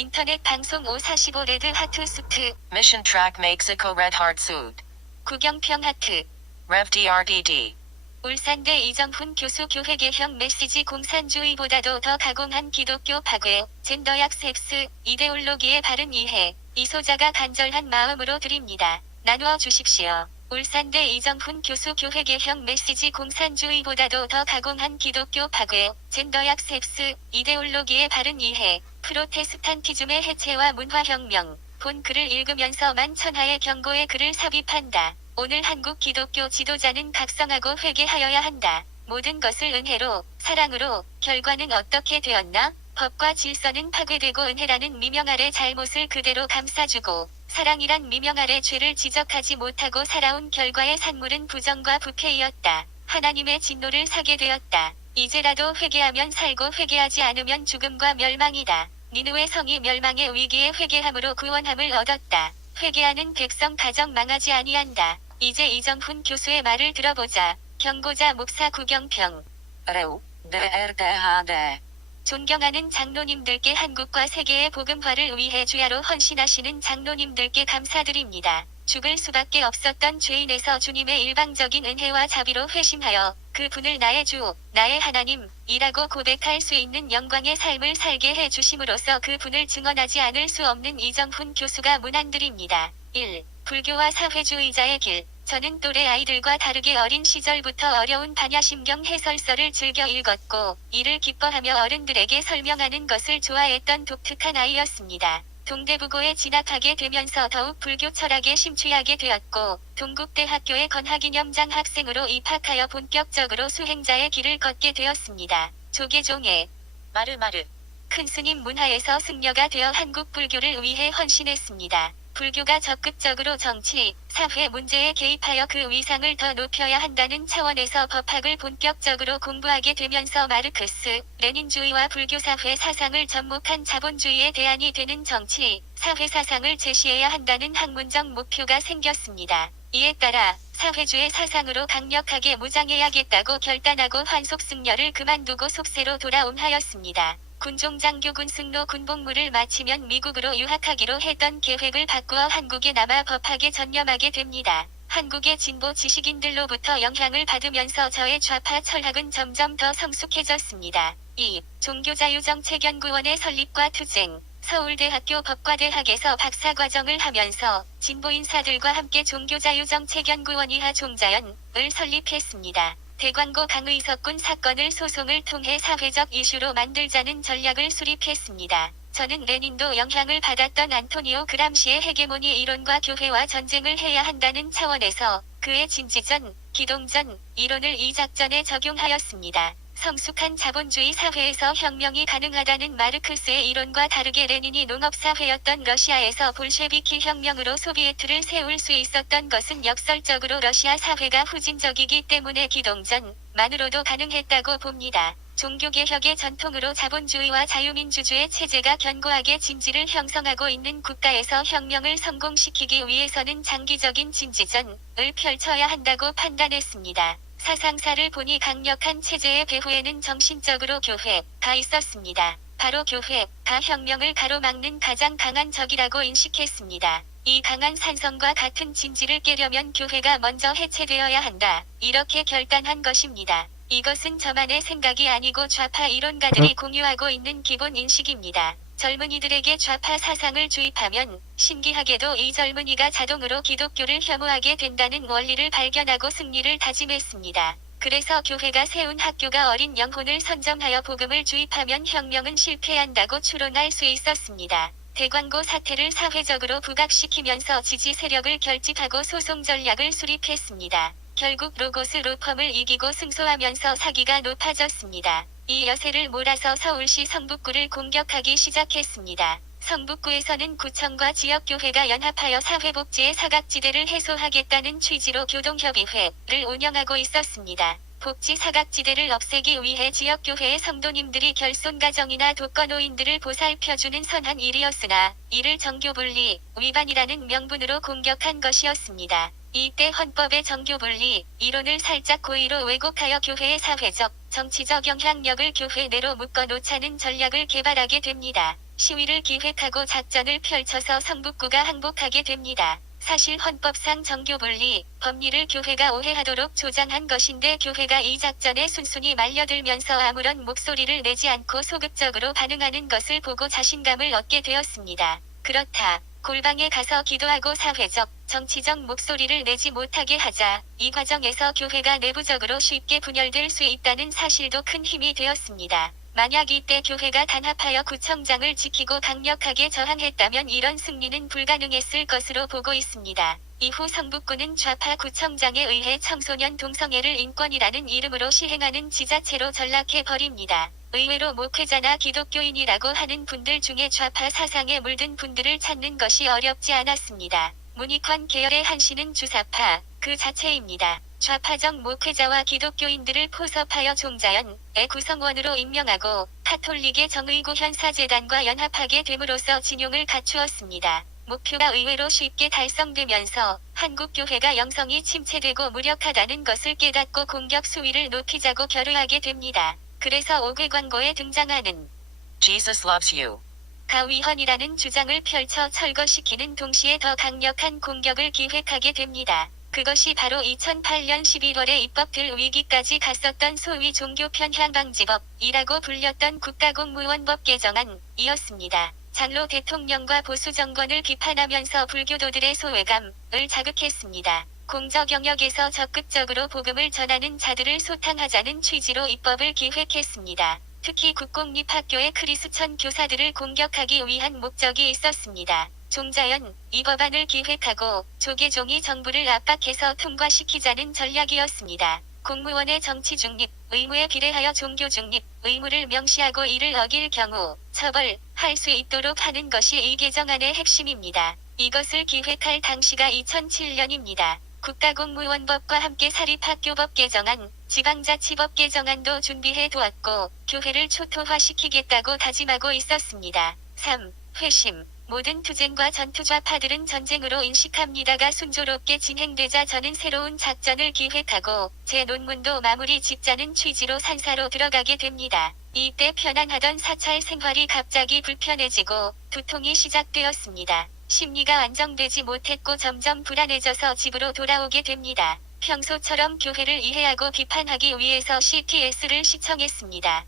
인터넷 방송 545 레드 하트 수트. Mission track Mexico Red Heart Suit. 구경평 하트. Rev DRDD. 울산대 이정훈 교수 교회 개혁 메시지 공산주의보다도 더 가공한 기독교 파괴, 젠더약 섹스, 이데올로기의 바른 이해, 이소자가 간절한 마음으로 드립니다. 나누어 주십시오. 울산대 이정훈 교수 교회 개혁 메시지 공산주의보다도 더 가공한 기독교 파괴, 젠더약 섹스, 이데올로기의 바른 이해, 프로테스탄티즘의 해체와 문화혁명. 본 글을 읽으면서만 천하의 경고의 글을 삽입한다. 오늘 한국 기독교 지도자는 각성하고 회개하여야 한다. 모든 것을 은혜로, 사랑으로, 결과는 어떻게 되었나? 법과 질서는 파괴되고 은혜라는 미명 아래 잘못을 그대로 감싸주고, 사랑이란 미명 아래 죄를 지적하지 못하고 살아온 결과의 산물은 부정과 부패이었다. 하나님의 진노를 사게 되었다. 이제라도 회개하면 살고 회개하지 않으면 죽음과 멸망이다. 니느웨 성이 멸망의 위기에 회개함으로 구원함을 얻었다. 회개하는 백성 가정 망하지 아니한다. 이제 이정훈 교수의 말을 들어보자. 경고자 목사 구경평. Reu. DRDHD. 존경하는 장로님들께 한국과 세계의 복음화를 위해 주야로 헌신하시는 장로님들께 감사드립니다. 죽을 수밖에 없었던 죄인에서 주님의 일방적인 은혜와 자비로 회심하여 그 분을 나의 주, 나의 하나님이라고 고백할 수 있는 영광의 삶을 살게 해 주심으로써 그 분을 증언하지 않을 수 없는 이정훈 교수가 문안드립니다. 1. 불교와 사회주의자의 길. 저는 또래 아이들과 다르게 어린 시절부터 어려운 반야심경 해설서를 즐겨 읽었고, 이를 기뻐하며 어른들에게 설명하는 것을 좋아했던 독특한 아이였습니다. 동대부고에 진학하게 되면서 더욱 불교 철학에 심취하게 되었고, 동국대학교의 건학이념장 학생으로 입학하여 본격적으로 수행자의 길을 걷게 되었습니다. 조계종의 마르마르 큰 스님 문하에서 승려가 되어 한국 불교를 위해 헌신했습니다. 불교가 적극적으로 정치, 사회 문제에 개입하여 그 위상을 더 높여야 한다는 차원에서 법학을 본격적으로 공부하게 되면서 마르크스, 레닌주의와 불교사회 사상을 접목한 자본주의의 대안이 되는 정치, 사회 사상을 제시해야 한다는 학문적 목표가 생겼습니다. 이에 따라 사회주의 사상으로 강력하게 무장해야겠다고 결단하고 환속승려를 그만두고 속세로 돌아옴하였습니다. 군종장교군 승로 군복무를 마치면 미국으로 유학하기로 했던 계획을 바꾸어 한국에 남아 법학에 전념하게 됩니다. 한국의 진보 지식인들로부터 영향을 받으면서 저의 좌파 철학은 점점 더 성숙해졌습니다. 2. 종교자유정책연구원의 설립과 투쟁. 서울대학교 법과대학에서 박사과정을 하면서 진보 인사들과 함께 종교자유정책연구원 이하 종자연을 설립했습니다. 대광고 강의석군 사건을 소송을 통해 사회적 이슈로 만들자는 전략을 수립했습니다. 저는 레닌도 영향을 받았던 안토니오 그람시의 헤게모니 이론과 교회와 전쟁을 해야 한다는 차원에서 그의 진지전, 기동전 이론을 이 작전에 적용하였습니다. 성숙한 자본주의 사회에서 혁명이 가능하다는 마르크스의 이론과 다르게 레닌이 농업사회였던 러시아에서 볼셰비키 혁명으로 소비에트를 세울 수 있었던 것은 역설적으로 러시아 사회가 후진적이기 때문에 기동전만으로도 가능했다고 봅니다. 종교개혁의 전통으로 자본주의와 자유민주주의 체제가 견고하게 진지를 형성하고 있는 국가에서 혁명을 성공시키기 위해서는 장기적인 진지전을 펼쳐야 한다고 판단했습니다. 사상사를 보니 강력한 체제의 배후에는 정신적으로 교회가 있었습니다. 바로 교회가 혁명을 가로막는 가장 강한 적이라고 인식했습니다. 이 강한 산성과 같은 진지를 깨려면 교회가 먼저 해체되어야 한다. 이렇게 결단한 것입니다. 이것은 저만의 생각이 아니고 좌파 이론가들이 공유하고 있는 기본 인식입니다. 젊은이들에게 좌파 사상을 주입하면 신기하게도 이 젊은이가 자동으로 기독교를 혐오하게 된다는 원리를 발견하고 승리를 다짐했습니다. 그래서 교회가 세운 학교가 어린 영혼을 선점하여 복음을 주입하면 혁명은 실패한다고 추론할 수 있었습니다. 대광고 사태를 사회적으로 부각시키면서 지지 세력을 결집하고 소송 전략을 수립했습니다. 결국 로고스 로펌을 이기고 승소하면서 사기가 높아졌습니다. 이 여세를 몰아서 서울시 성북구를 공격하기 시작했습니다. 성북구에서는 구청과 지역교회가 연합하여 사회복지의 사각지대를 해소하겠다는 취지로 교동협의회를 운영하고 있었습니다. 복지 사각지대를 없애기 위해 지역교회의 성도님들이 결손가정이나 독거노인들을 보살펴주는 선한 일이었으나 이를 정교분리 위반이라는 명분으로 공격한 것이었습니다. 이때 헌법의 정교분리 이론을 살짝 고의로 왜곡하여 교회의 사회적, 정치적 영향력을 교회 내로 묶어놓자는 전략을 개발하게 됩니다. 시위를 기획하고 작전을 펼쳐서 성북구가 항복하게 됩니다. 사실 헌법상 정교분리, 법리를 교회가 오해하도록 조장한 것인데 교회가 이 작전에 순순히 말려들면서 아무런 목소리를 내지 않고 소극적으로 반응하는 것을 보고 자신감을 얻게 되었습니다. 그렇다. 골방에 가서 기도하고 사회적, 정치적 목소리를 내지 못하게 하자 이 과정에서 교회가 내부적으로 쉽게 분열될 수 있다는 사실도 큰 힘이 되었습니다. 만약 이때 교회가 단합하여 구청장을 지키고 강력하게 저항했다면 이런 승리는 불가능했을 것으로 보고 있습니다. 이후 성북구는 좌파 구청장에 의해 청소년 동성애를 인권이라는 이름으로 시행하는 지자체로 전락해버립니다. 의외로 목회자나 기독교인이라고 하는 분들 중에 좌파 사상에 물든 분들을 찾는 것이 어렵지 않았습니다. 문익환 계열의 한 씨는 주사파 그 자체입니다. 좌파적 목회자와 기독교인들을 포섭하여 종자연의 구성원으로 임명하고 카톨릭의 정의구 현사재단과 연합하게 됨으로써 진용을 갖추었습니다. 목표가 의외로 쉽게 달성되면서 한국교회가 영성이 침체되고 무력하다는 것을 깨닫고 공격 수위를 높이자고 결의하게 됩니다. 그래서 5개 광고에 등장하는 Jesus loves you. 가위헌이라는 주장을 펼쳐 철거시키는 동시에 더 강력한 공격을 기획하게 됩니다. 그것이 바로 2008년 11월에 입법될 위기까지 갔었던 소위 종교편향방지법이라고 불렸던 국가공무원법 개정안이었습니다. 장로 대통령과 보수 정권을 비판하면서 불교도들의 소외감을 자극했습니다. 공적 영역에서 적극적으로 복음을 전하는 자들을 소탕하자는 취지로 입법을 기획했습니다. 특히 국공립학교의 크리스천 교사들을 공격하기 위한 목적이 있었습니다. 종자연, 이 법안을 기획하고 조계종이 정부를 압박해서 통과시키자는 전략이었습니다. 공무원의 정치 중립, 의무에 비례하여 종교 중립, 의무를 명시하고 이를 어길 경우 처벌할 수 있도록 하는 것이 이 개정안의 핵심입니다. 이것을 기획할 당시가 2007년입니다. 국가공무원법과 함께 사립학교법 개정안, 지방자치법 개정안도 준비해 두었고 교회를 초토화시키겠다고 다짐하고 있었습니다. 3. 회심. 모든 투쟁과 전투좌파들은 전쟁으로 인식합니다가 순조롭게 진행되자 저는 새로운 작전을 기획하고 제 논문도 마무리 짓자는 취지로 산사로 들어가게 됩니다. 이때 편안하던 사찰 생활이 갑자기 불편해지고 두통이 시작되었습니다. 심리가 안정되지 못했고 점점 불안해져서 집으로 돌아오게 됩니다. 평소처럼 교회를 이해하고 비판하기 위해서 CTS를 시청했습니다.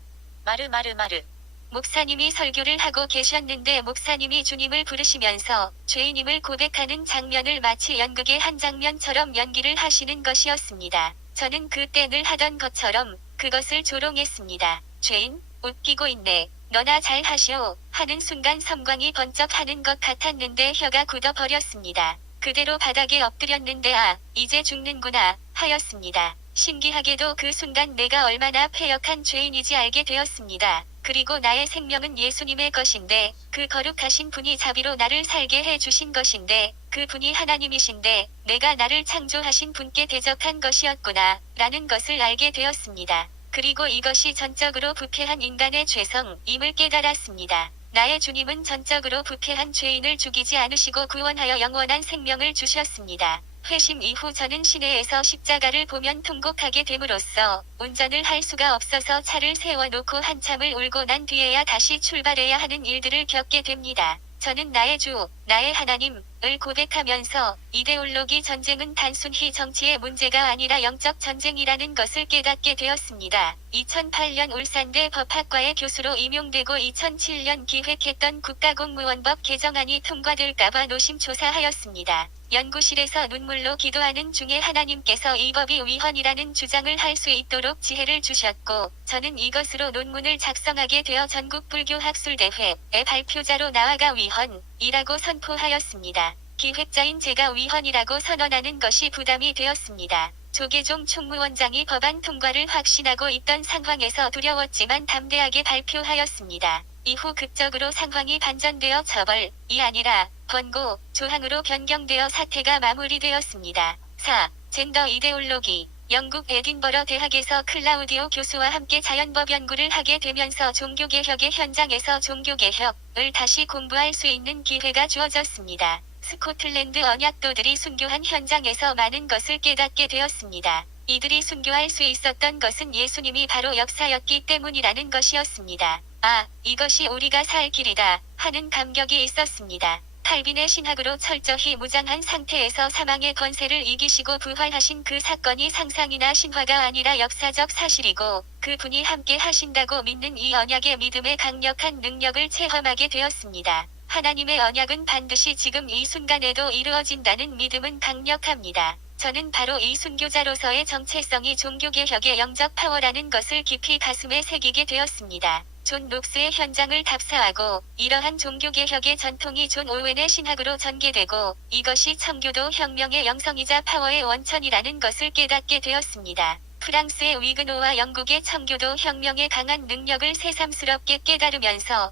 목사님이 설교를 하고 계셨는데 목사님이 주님을 부르시면서 죄인임을 고백하는 장면을 마치 연극의 한 장면처럼 연기를 하시는 것이었습니다. 저는 그때 늘 하던 것처럼 그것을 조롱했습니다. 죄인? 웃기고 있네. 너나 잘 하시오. 하는 순간 섬광이 번쩍하는 것 같았는데 혀가 굳어버렸습니다. 그대로 바닥에 엎드렸는데 아, 이제 죽는구나 하였습니다. 신기하게도 그 순간 내가 얼마나 패역한 죄인이지 알게 되었습니다. 그리고 나의 생명은 예수님의 것인데 그 거룩하신 분이 자비로 나를 살게 해주신 것인데 그 분이 하나님이신데 내가 나를 창조하신 분께 대적한 것이었구나 라는 것을 알게 되었습니다. 그리고 이것이 전적으로 부패한 인간의 죄성임을 깨달았습니다. 나의 주님은 전적으로 부패한 죄인을 죽이지 않으시고 구원하여 영원한 생명을 주셨습니다. 회심 이후 저는 시내에서 십자가를 보면 통곡하게 됨으로써 운전을 할 수가 없어서 차를 세워놓고 한참을 울고 난 뒤에야 다시 출발해야 하는 일들을 겪게 됩니다. 저는 나의 주, 나의 하나님을 고백하면서 이데올로기 전쟁은 단순히 정치의 문제가 아니라 영적 전쟁이라는 것을 깨닫게 되었습니다. 2008년 울산대 법학과의 교수로 임용되고 2007년 기획했던 국가공무원법 개정안이 통과될까봐 노심초사하였습니다. 연구실에서 눈물로 기도하는 중에 하나님께서 이 법이 위헌이라는 주장을 할 수 있도록 지혜를 주셨고 저는 이것으로 논문을 작성하게 되어 전국불교학술대회에 발표자로 나아가 위헌이라고 선포하였습니다. 기획자인 제가 위헌이라고 선언하는 것이 부담이 되었습니다. 조계종 총무원장이 법안 통과를 확신하고 있던 상황에서 두려웠지만 담대하게 발표하였습니다. 이후 극적으로 상황이 반전되어 처벌이 아니라 권고, 조항으로 변경되어 사태가 마무리되었습니다. 4. 젠더 이데올로기. 영국 에딘버러 대학에서 클라우디오 교수와 함께 자연법 연구를 하게 되면서 종교개혁의 현장에서 종교개혁을 다시 공부할 수 있는 기회가 주어졌습니다. 스코틀랜드 언약도들이 순교한 현장에서 많은 것을 깨닫게 되었습니다. 이들이 순교할 수 있었던 것은 예수님이 바로 역사였기 때문이라는 것이었습니다. 아, 이것이 우리가 살 길이다 하는 감격이 있었습니다. 칼빈의 신학으로 철저히 무장한 상태에서 사망의 권세를 이기시고 부활하신 그 사건이 상상이나 신화가 아니라 역사적 사실이고 그분이 함께 하신다고 믿는 이 언약의 믿음의 강력한 능력을 체험하게 되었습니다. 하나님의 언약은 반드시 지금 이 순간에도 이루어진다는 믿음은 강력합니다. 저는 바로 이 순교자로서의 정체성이 종교개혁의 영적 파워라는 것을 깊이 가슴에 새기게 되었습니다. 존 녹스의 현장을 답사하고 이러한 종교개혁의 전통이 존 오웬의 신학으로 전개되고 이것이 청교도 혁명의 영성이자 파워의 원천이라는 것을 깨닫게 되었습니다. 프랑스의 위그노와 영국의 청교도 혁명의 강한 능력을 새삼스럽게 깨달으면서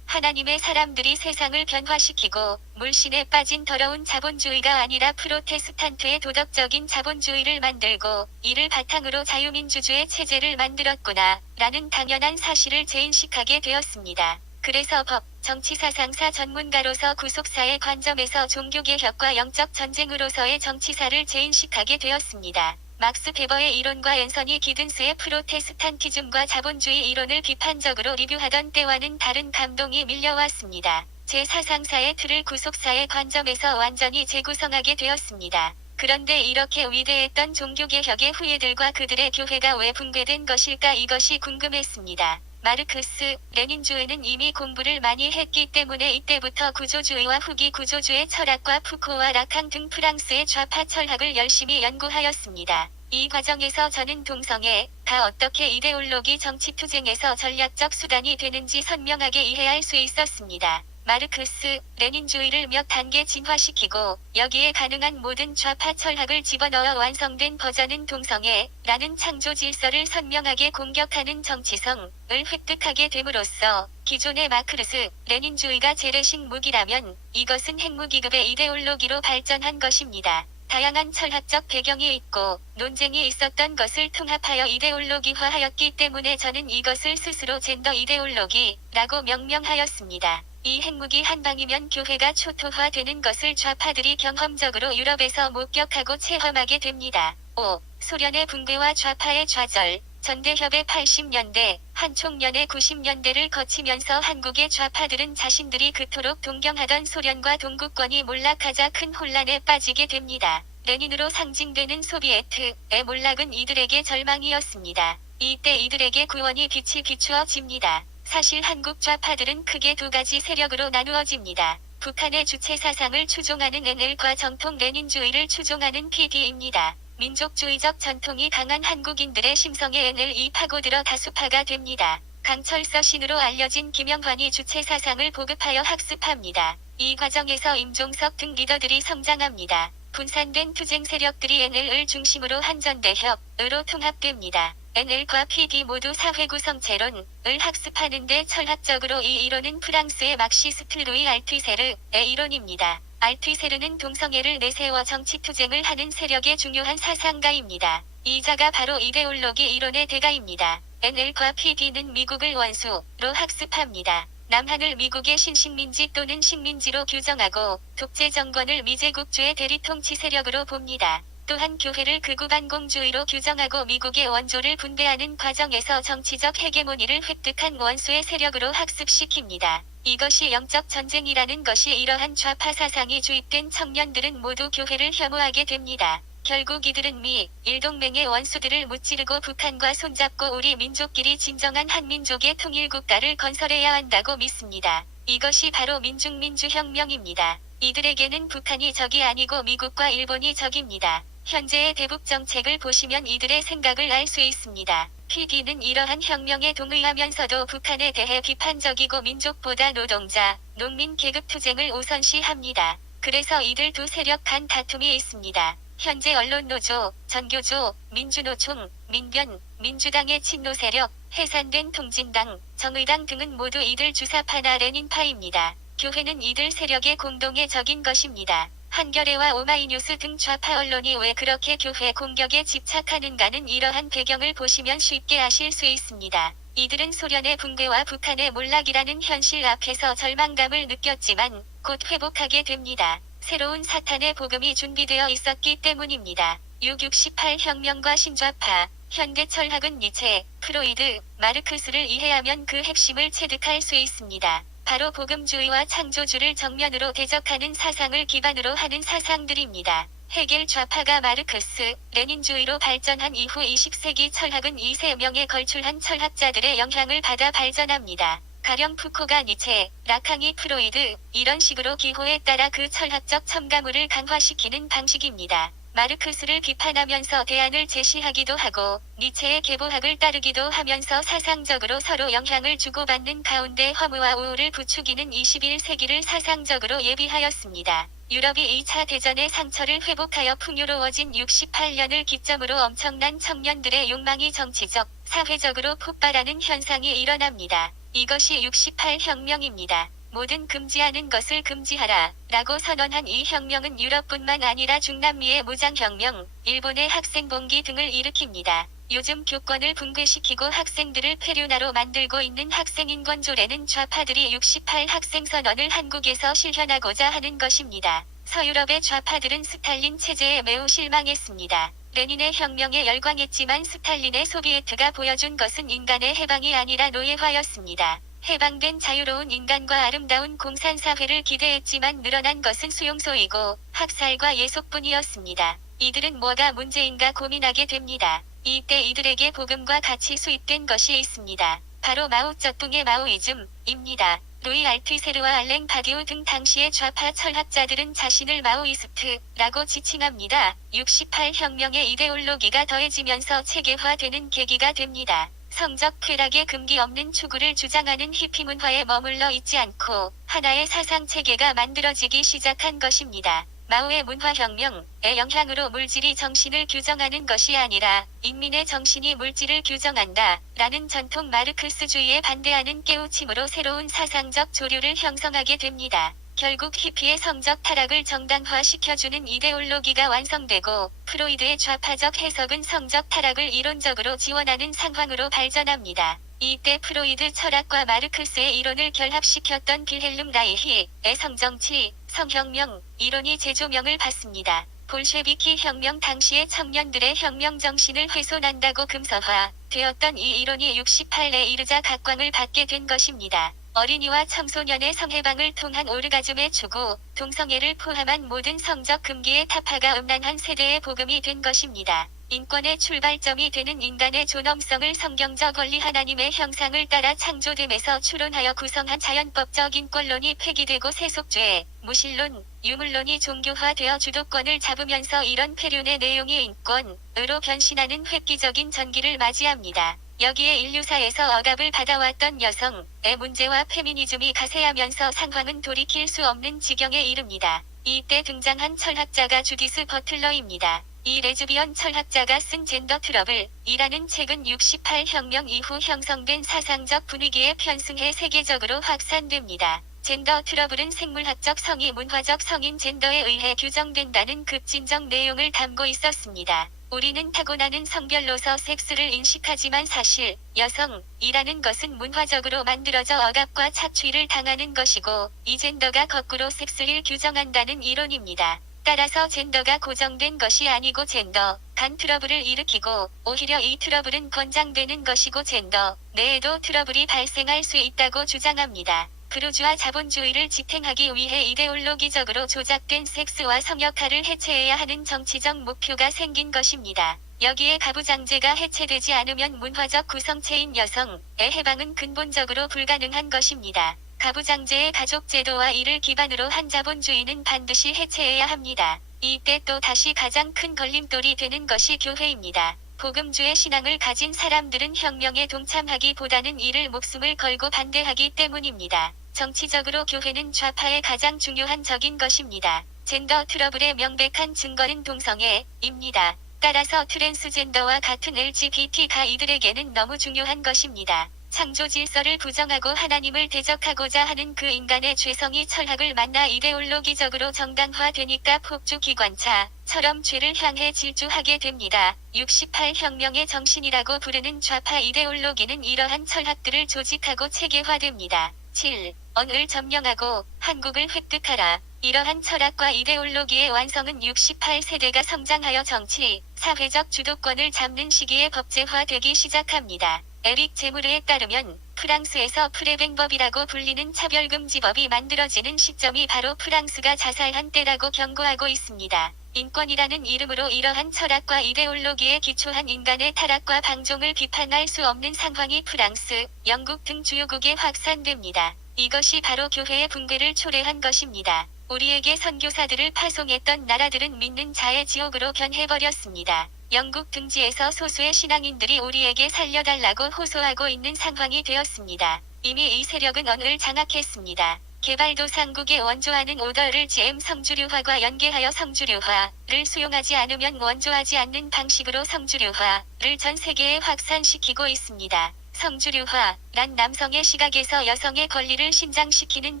하나님의 사람들이 세상을 변화시키고 물신에 빠진 더러운 자본주의가 아니라 프로테스탄트의 도덕적인 자본주의를 만들고 이를 바탕으로 자유민주주의 체제를 만들었구나 라는 당연한 사실을 재인식하게 되었습니다. 그래서 법, 정치사상사 전문가로서 구속사의 관점에서 종교개혁과 영적 전쟁으로서의 정치사를 재인식하게 되었습니다. 막스 베버의 이론과 앤서니 기든스의 프로테스탄티즘과 자본주의 이론을 비판적으로 리뷰하던 때와는 다른 감동이 밀려왔습니다. 제 사상사의 틀을 구속사의 관점에서 완전히 재구성하게 되었습니다. 그런데 이렇게 위대했던 종교개혁의 후예들과 그들의 교회가 왜 붕괴된 것일까 이것이 궁금했습니다. 마르크스, 레닌주의는 이미 공부를 많이 했기 때문에 이때부터 구조주의와 후기 구조주의 철학과 푸코와 라캉 등 프랑스의 좌파 철학을 열심히 연구하였습니다. 이 과정에서 저는 동성애가 어떻게 이데올로기 정치 투쟁에서 전략적 수단이 되는지 선명하게 이해할 수 있었습니다. 마르크스, 레닌주의를 몇 단계 진화시키고 여기에 가능한 모든 좌파 철학을 집어넣어 완성된 버전은 동성애라는 창조 질서를 선명하게 공격하는 정치성을 획득하게 됨으로써 기존의 마크르스, 레닌주의가 재래식 무기라면 이것은 핵무기급의 이데올로기로 발전한 것입니다. 다양한 철학적 배경이 있고 논쟁이 있었던 것을 통합하여 이데올로기화하였기 때문에 저는 이것을 스스로 젠더 이데올로기라고 명명하였습니다. 이 핵무기 한 방이면 교회가 초토화되는 것을 좌파들이 경험적으로 유럽에서 목격하고 체험하게 됩니다. 5. 소련의 붕괴와 좌파의 좌절. 전대협의 80년대, 한총련의 90년대를 거치면서 한국의 좌파들은 자신들이 그토록 동경하던 소련과 동구권이 몰락하자 큰 혼란에 빠지게 됩니다. 레닌으로 상징되는 소비에트의 몰락은 이들에게 절망이었습니다. 이때 이들에게 구원이 빛이 비추어집니다. 사실 한국 좌파들은 크게 두 가지 세력으로 나누어집니다. 북한의 주체 사상을 추종하는 NL과 정통 레닌주의를 추종하는 PD입니다. 민족주의적 전통이 강한 한국인들의 심성에 NL이 파고들어 다수파가 됩니다. 강철서 신으로 알려진 김영환이 주체 사상을 보급하여 학습합니다. 이 과정에서 임종석 등 리더들이 성장합니다. 분산된 투쟁 세력들이 NL을 중심으로 한전대협으로 통합됩니다. NL과 PD 모두 사회구성체론을 학습하는데 철학적으로 이 이론은 프랑스의 막시스트 루이 알투이세르의 이론입니다. 알투이세르는 동성애를 내세워 정치투쟁을 하는 세력의 중요한 사상가입니다. 이 자가 바로 이데올로기 이론의 대가입니다. NL과 PD는 미국을 원수로 학습합니다. 남한을 미국의 신식민지 또는 식민지로 규정하고 독재 정권을 미제국주의 대리통치 세력으로 봅니다. 또한 교회를 극우반공주의로 규정하고 미국의 원조를 분배하는 과정에서 정치적 헤게모니를 획득한 원수의 세력으로 학습시킵니다. 이것이 영적 전쟁이라는 것이 이러한 좌파 사상이 주입된 청년들은 모두 교회를 혐오하게 됩니다. 결국 이들은 일동맹의 원수들을 무찌르고 북한과 손잡고 우리 민족끼리 진정한 한민족의 통일국가를 건설해야 한다고 믿습니다. 이것이 바로 민중민주혁명입니다. 이들에게는 북한이 적이 아니고 미국과 일본이 적입니다. 현재의 대북 정책을 보시면 이들의 생각을 알 수 있습니다. PD는 이러한 혁명에 동의하면서도 북한에 대해 비판적이고 민족보다 노동자, 농민 계급 투쟁을 우선시합니다. 그래서 이들 두 세력 간 다툼이 있습니다. 현재 언론노조, 전교조, 민주노총, 민변, 민주당의 친노 세력, 해산된 통진당, 정의당 등은 모두 이들 주사파나 레닌파입니다. 교회는 이들 세력의 공동의 적인 것입니다. 한겨레와 오마이뉴스 등 좌파 언론이 왜 그렇게 교회 공격에 집착하는가는 이러한 배경을 보시면 쉽게 아실 수 있습니다. 이들은 소련의 붕괴와 북한의 몰락이라는 현실 앞에서 절망감을 느꼈지만 곧 회복하게 됩니다. 새로운 사탄의 복음이 준비되어 있었기 때문입니다. 6.68 혁명과 신좌파, 현대 철학은 니체, 프로이드, 마르크스를 이해하면 그 핵심을 체득할 수 있습니다. 바로 복음주의와 창조주를 정면으로 대적하는 사상을 기반으로 하는 사상들입니다. 헤겔 좌파가 마르크스, 레닌주의로 발전한 이후 20세기 철학은 이 세 명에 걸출한 철학자들의 영향을 받아 발전합니다. 가령 푸코가 니체, 라캉이 프로이드, 이런 식으로 기호에 따라 그 철학적 첨가물을 강화시키는 방식입니다. 마르크스를 비판하면서 대안을 제시하기도 하고 니체의 계보학을 따르기도 하면서 사상적으로 서로 영향을 주고받는 가운데 허무와 우울을 부추기는 21세기를 사상적으로 예비하였습니다. 유럽이 2차 대전의 상처를 회복하여 풍요로워진 68년을 기점으로 엄청난 청년들의 욕망이 정치적, 사회적으로 폭발하는 현상이 일어납니다. 이것이 68혁명입니다. 모든 금지하는 것을 금지하라 라고 선언한 이 혁명은 유럽뿐만 아니라 중남미의 무장혁명, 일본의 학생봉기 등을 일으킵니다. 요즘 교권을 붕괴시키고 학생들을 폐륜화로 만들고 있는 학생인권조례는 좌파들이 68 학생선언을 한국에서 실현하고자 하는 것입니다. 서유럽의 좌파들은 스탈린 체제에 매우 실망했습니다. 레닌의 혁명에 열광했지만 스탈린의 소비에트가 보여준 것은 인간의 해방이 아니라 노예화였습니다. 해방된 자유로운 인간과 아름다운 공산사회를 기대했지만 늘어난 것은 수용소이고 학살과 예속뿐이었습니다. 이들은 뭐가 문제인가 고민하게 됩니다. 이때 이들에게 복음과 같이 수입된 것이 있습니다. 바로 마오쩌둥의 마오이즘입니다. 루이 알투이세르와 알랭 바디우 등 당시의 좌파 철학자들은 자신을 마오이스트라고 지칭합니다. 68 혁명의 이데올로기가 더해지면서 체계화되는 계기가 됩니다. 성적 쾌락의 금기 없는 추구를 주장하는 히피 문화에 머물러 있지 않고 하나의 사상 체계가 만들어지기 시작한 것입니다. 마오의 문화혁명의 영향으로 물질이 정신을 규정하는 것이 아니라 인민의 정신이 물질을 규정한다 라는 전통 마르크스주의에 반대하는 깨우침으로 새로운 사상적 조류를 형성하게 됩니다. 결국 히피의 성적 타락을 정당화시켜주는 이데올로기가 완성되고 프로이드의 좌파적 해석은 성적 타락을 이론적으로 지원하는 상황으로 발전합니다. 이때 프로이드 철학과 마르크스의 이론을 결합시켰던 빌헬름 라이히의 성정치, 성혁명 이론이 재조명을 받습니다. 볼셰비키 혁명 당시의 청년들의 혁명 정신을 훼손한다고 금서화 되었던 이 이론이 68에 이르자 각광을 받게 된 것입니다. 어린이와 청소년의 성해방을 통한 오르가즘의 추구, 동성애를 포함한 모든 성적 금기의 타파가 음란한 세대의 복음이 된 것입니다. 인권의 출발점이 되는 인간의 존엄성을 성경적 원리 하나님의 형상을 따라 창조됨에서 추론하여 구성한 자연법적 인권론이 폐기되고 세속죄, 무신론, 유물론이 종교화되어 주도권을 잡으면서 이런 폐륜의 내용이 인권으로 변신하는 획기적인 전기를 맞이합니다. 여기에 인류사에서 억압을 받아왔던 여성의 문제와 페미니즘이 가세하면서 상황은 돌이킬 수 없는 지경에 이릅니다. 이때 등장한 철학자가 주디스 버틀러입니다. 이 레즈비언 철학자가 쓴 젠더 트러블이라는 책은 68 혁명 이후 형성된 사상적 분위기에 편승해 세계적으로 확산됩니다. 젠더 트러블은 생물학적 성이 문화적 성인 젠더에 의해 규정된다는 급진적 내용을 담고 있었습니다. 우리는 타고나는 성별로서 섹스를 인식하지만 사실 여성이라는 것은 문화적으로 만들어져 억압과 착취를 당하는 것이고 이 젠더가 거꾸로 섹스를 규정한다는 이론입니다. 따라서 젠더가 고정된 것이 아니고 젠더 간 트러블을 일으키고 오히려 이 트러블은 권장되는 것이고 젠더 내에도 트러블이 발생할 수 있다고 주장합니다. 부르주아 자본주의를 지탱하기 위해 이데올로기적으로 조작된 섹스와 성역화를 해체해야 하는 정치적 목표가 생긴 것입니다. 여기에 가부장제가 해체되지 않으면 문화적 구성체인 여성의 해방은 근본적으로 불가능한 것입니다. 가부장제의 가족제도와 이를 기반으로 한 자본주의는 반드시 해체해야 합니다. 이때 또 다시 가장 큰 걸림돌이 되는 것이 교회입니다. 복음주의 신앙을 가진 사람들은 혁명에 동참하기보다는 이를 목숨을 걸고 반대하기 때문입니다. 정치적으로 교회는 좌파의 가장 중요한 적인 것입니다. 젠더 트러블의 명백한 증거는 동성애입니다. 따라서 트랜스젠더와 같은 LGBT가 이들에게는 너무 중요한 것입니다. 창조 질서를 부정하고 하나님을 대적하고자 하는 그 인간의 죄성이 철학을 만나 이데올로기적으로 정당화되니까 폭주기관차처럼 죄를 향해 질주하게 됩니다. 68 혁명의 정신이라고 부르는 좌파 이데올로기는 이러한 철학들을 조직하고 체계화됩니다. 7. 언을 점령하고 한국을 획득하라. 이러한 철학과 이데올로기의 완성은 68세대가 성장하여 정치, 사회적 주도권을 잡는 시기에 법제화되기 시작합니다. 에릭 제무르에 따르면 프랑스에서 프레뱅법이라고 불리는 차별금지법이 만들어지는 시점이 바로 프랑스가 자살한 때라고 경고하고 있습니다. 인권이라는 이름으로 이러한 철학과 이데올로기에 기초한 인간의 타락과 방종을 비판할 수 없는 상황이 프랑스, 영국 등 주요국에 확산됩니다. 이것이 바로 교회의 붕괴를 초래한 것입니다. 우리에게 선교사들을 파송했던 나라들은 믿는 자의 지옥으로 변해버렸습니다. 영국 등지에서 소수의 신앙인들이 우리에게 살려달라고 호소하고 있는 상황이 되었습니다. 이미 이 세력은 언을 장악했습니다. 개발도상국에 원조하는 오더를 GM 성주류화과 연계하여 성주류화를 수용하지 않으면 원조하지 않는 방식으로 성주류화를 전 세계에 확산시키고 있습니다. 성주류화란 남성의 시각에서 여성의 권리를 신장시키는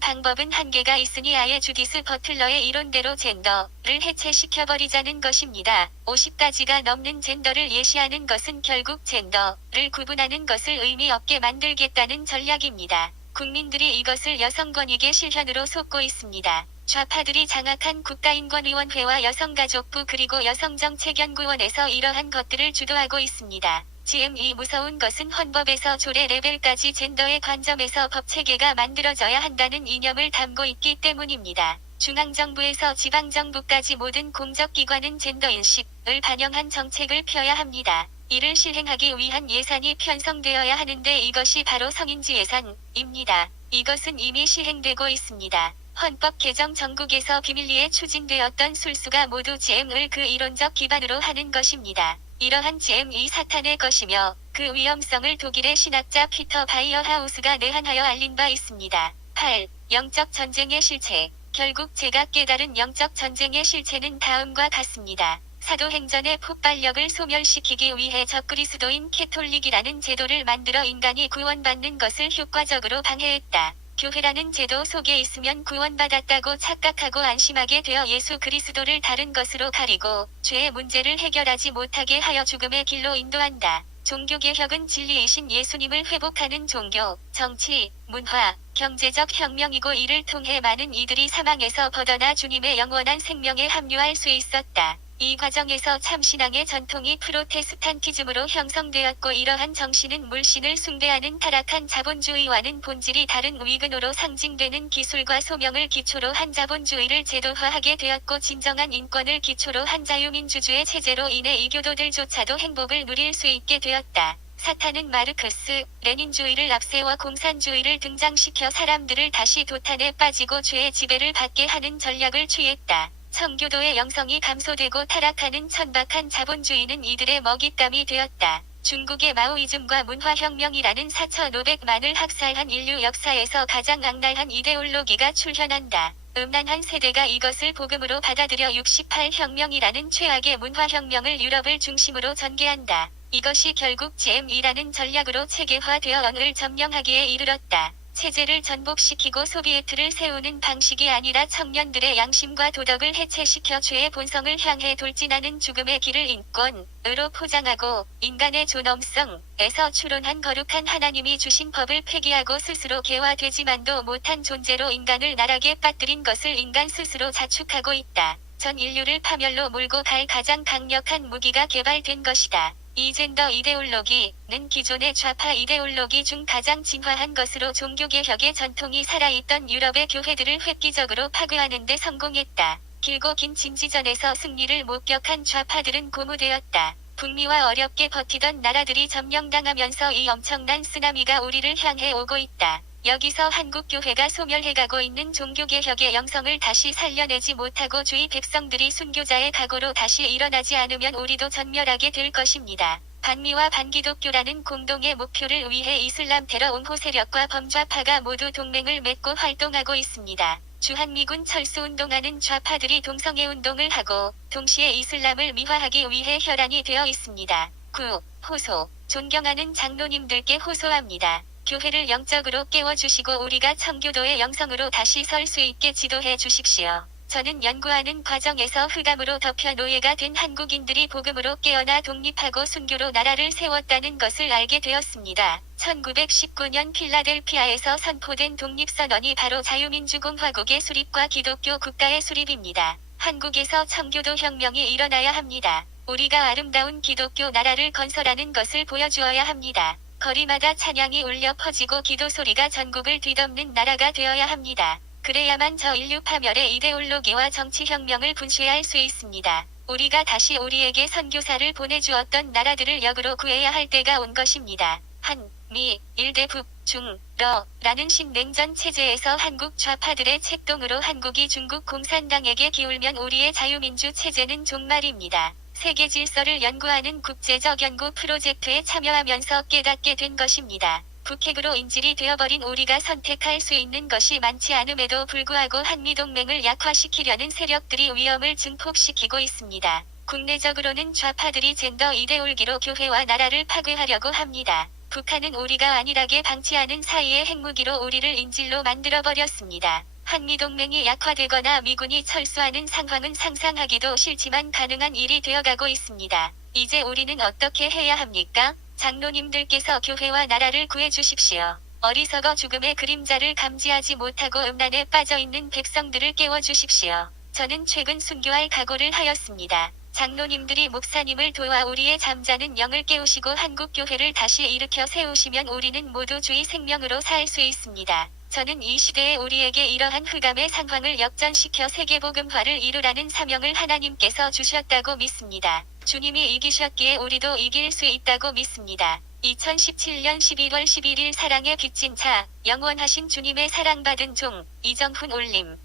방법은 한계가 있으니 아예 주디스 버틀러의 이론대로 젠더를 해체시켜버리자는 것입니다. 50가지가 넘는 젠더를 예시하는 것은 결국 젠더를 구분하는 것을 의미 없게 만들겠다는 전략입니다. 국민들이 이것을 여성권익의 실현으로 속고 있습니다. 좌파들이 장악한 국가인권위원회와 여성가족부 그리고 여성정책연구원에서 이러한 것들을 주도하고 있습니다. 이 무서운 것은 헌법에서 조례 레벨까지 젠더의 관점에서 법체계가 만들어져야 한다는 이념을 담고 있기 때문입니다. 중앙정부에서 지방정부까지 모든 공적기관은 젠더인식을 반영한 정책을 펴야 합니다. 이를 실행하기 위한 예산이 편성되어야 하는데 이것이 바로 성인지 예산입니다. 이것은 이미 시행되고 있습니다. 헌법 개정 전국에서 비밀리에 추진되었던 술수가 모두 GM을 그 이론적 기반으로 하는 것입니다. 이러한 GM이 사탄의 것이며 그 위험성을 독일의 신학자 피터 바이어하우스가 내한하여 알린 바 있습니다. 8. 영적 전쟁의 실체. 결국 제가 깨달은 영적 전쟁의 실체는 다음과 같습니다. 사도행전의 폭발력을 소멸시키기 위해 적그리스도인 캐톨릭이라는 제도를 만들어 인간이 구원받는 것을 효과적으로 방해했다. 교회라는 제도 속에 있으면 구원받았다고 착각하고 안심하게 되어 예수 그리스도를 다른 것으로 가리고 죄의 문제를 해결하지 못하게 하여 죽음의 길로 인도한다. 종교개혁은 진리이신 예수님을 회복하는 종교, 정치, 문화, 경제적 혁명이고 이를 통해 많은 이들이 사망에서 벗어나 주님의 영원한 생명에 합류할 수 있었다. 이 과정에서 참신앙의 전통이 프로테스탄티즘으로 형성되었고 이러한 정신은 물신을 숭배하는 타락한 자본주의와는 본질이 다른 위근으로 상징되는 기술과 소명을 기초로 한 자본주의를 제도화하게 되었고 진정한 인권을 기초로 한 자유민주주의 체제로 인해 이교도들조차도 행복을 누릴 수 있게 되었다. 사탄은 마르크스, 레닌주의를 앞세워 공산주의를 등장시켜 사람들을 다시 도탄에 빠지고 죄의 지배를 받게 하는 전략을 취했다. 청교도의 영성이 감소되고 타락하는 천박한 자본주의는 이들의 먹잇감이 되었다. 중국의 마오이즘과 문화혁명이라는 4,500만을 학살한 인류 역사에서 가장 악랄한 이데올로기가 출현한다. 음란한 세대가 이것을 복음으로 받아들여 68혁명이라는 최악의 문화혁명을 유럽을 중심으로 전개한다. 이것이 결국 GM이라는 전략으로 체계화되어 언을 점령하기에 이르렀다. 체제를 전복시키고 소비에트를 세우는 방식이 아니라 청년들의 양심과 도덕을 해체시켜 죄의 본성을 향해 돌진하는 죽음의 길을 인권으로 포장하고 인간의 존엄성에서 추론한 거룩한 하나님이 주신 법을 폐기하고 스스로 개화되지만도 못한 존재로 인간을 나락에 빠뜨린 것을 인간 스스로 자축하고 있다. 전 인류를 파멸로 몰고 갈 가장 강력한 무기가 개발된 것이다. 이 젠더 이데올로기는 기존의 좌파 이데올로기 중 가장 진화한 것으로 종교개혁의 전통이 살아있던 유럽의 교회들을 획기적으로 파괴하는 데 성공했다. 길고 긴 진지전에서 승리를 목격한 좌파들은 고무되었다. 북미와 어렵게 버티던 나라들이 점령당하면서 이 엄청난 쓰나미가 우리를 향해 오고 있다. 여기서 한국 교회가 소멸해가고 있는 종교개혁의 영성을 다시 살려내지 못하고 주위 백성들이 순교자의 각오로 다시 일어나지 않으면 우리도 전멸하게 될 것입니다. 반미와 반기독교라는 공동의 목표를 위해 이슬람 테러 옹호 세력과 범좌파가 모두 동맹을 맺고 활동하고 있습니다. 주한미군 철수운동하는 좌파들이 동성애운동을 하고 동시에 이슬람을 미화하기 위해 혈안이 되어 있습니다. 9. 호소. 존경하는 장로님들께 호소합니다. 교회를 영적으로 깨워주시고 우리가 청교도의 영성으로 다시 설 수 있게 지도해 주십시오. 저는 연구하는 과정에서 흑암으로 덮여 노예가 된 한국인들이 복음으로 깨어나 독립하고 순교로 나라를 세웠다는 것을 알게 되었습니다. 1919년 필라델피아에서 선포된 독립선언이 바로 자유민주공화국의 수립과 기독교 국가의 수립입니다. 한국에서 청교도 혁명이 일어나야 합니다. 우리가 아름다운 기독교 나라를 건설하는 것을 보여주어야 합니다. 거리마다 찬양이 울려 퍼지고 기도 소리가 전국을 뒤덮는 나라가 되어야 합니다. 그래야만 저 인류 파멸의 이데올로기와 정치혁명을 분쇄할 수 있습니다. 우리가 다시 우리에게 선교사를 보내주었던 나라들을 역으로 구해야 할 때가 온 것입니다. 한, 미, 일 대 북, 중, 러, 라는 신냉전 체제에서 한국 좌파들의 책동으로 한국이 중국 공산당에게 기울면 우리의 자유민주 체제는 종말입니다. 세계 질서를 연구하는 국제적 연구 프로젝트에 참여하면서 깨닫게 된 것입니다. 북핵으로 인질이 되어버린 우리가 선택할 수 있는 것이 많지 않음에도 불구하고 한미동맹을 약화시키려는 세력들이 위험을 증폭시키고 있습니다. 국내적으로는 좌파들이 젠더 이데올기로 교회와 나라를 파괴하려고 합니다. 북한은 우리가 안일하게 방치하는 사이에 핵무기로 우리를 인질로 만들어버렸습니다. 한미동맹이 약화되거나 미군이 철수하는 상황은 상상하기도 싫지만 가능한 일이 되어가고 있습니다. 이제 우리는 어떻게 해야 합니까? 장로님들께서 교회와 나라를 구해주십시오. 어리석어 죽음의 그림자를 감지하지 못하고 음란에 빠져있는 백성들을 깨워주십시오. 저는 최근 순교할 각오를 하였습니다. 장로님들이 목사님을 도와 우리의 잠자는 영을 깨우시고 한국교회를 다시 일으켜 세우시면 우리는 모두 주의 생명으로 살 수 있습니다. 저는 이 시대에 우리에게 이러한 흑암의 상황을 역전시켜 세계복음화를 이루라는 사명을 하나님께서 주셨다고 믿습니다. 주님이 이기셨기에 우리도 이길 수 있다고 믿습니다. 2017년 11월 11일 사랑에 빚진 자, 영원하신 주님의 사랑받은 종, 이정훈 올림.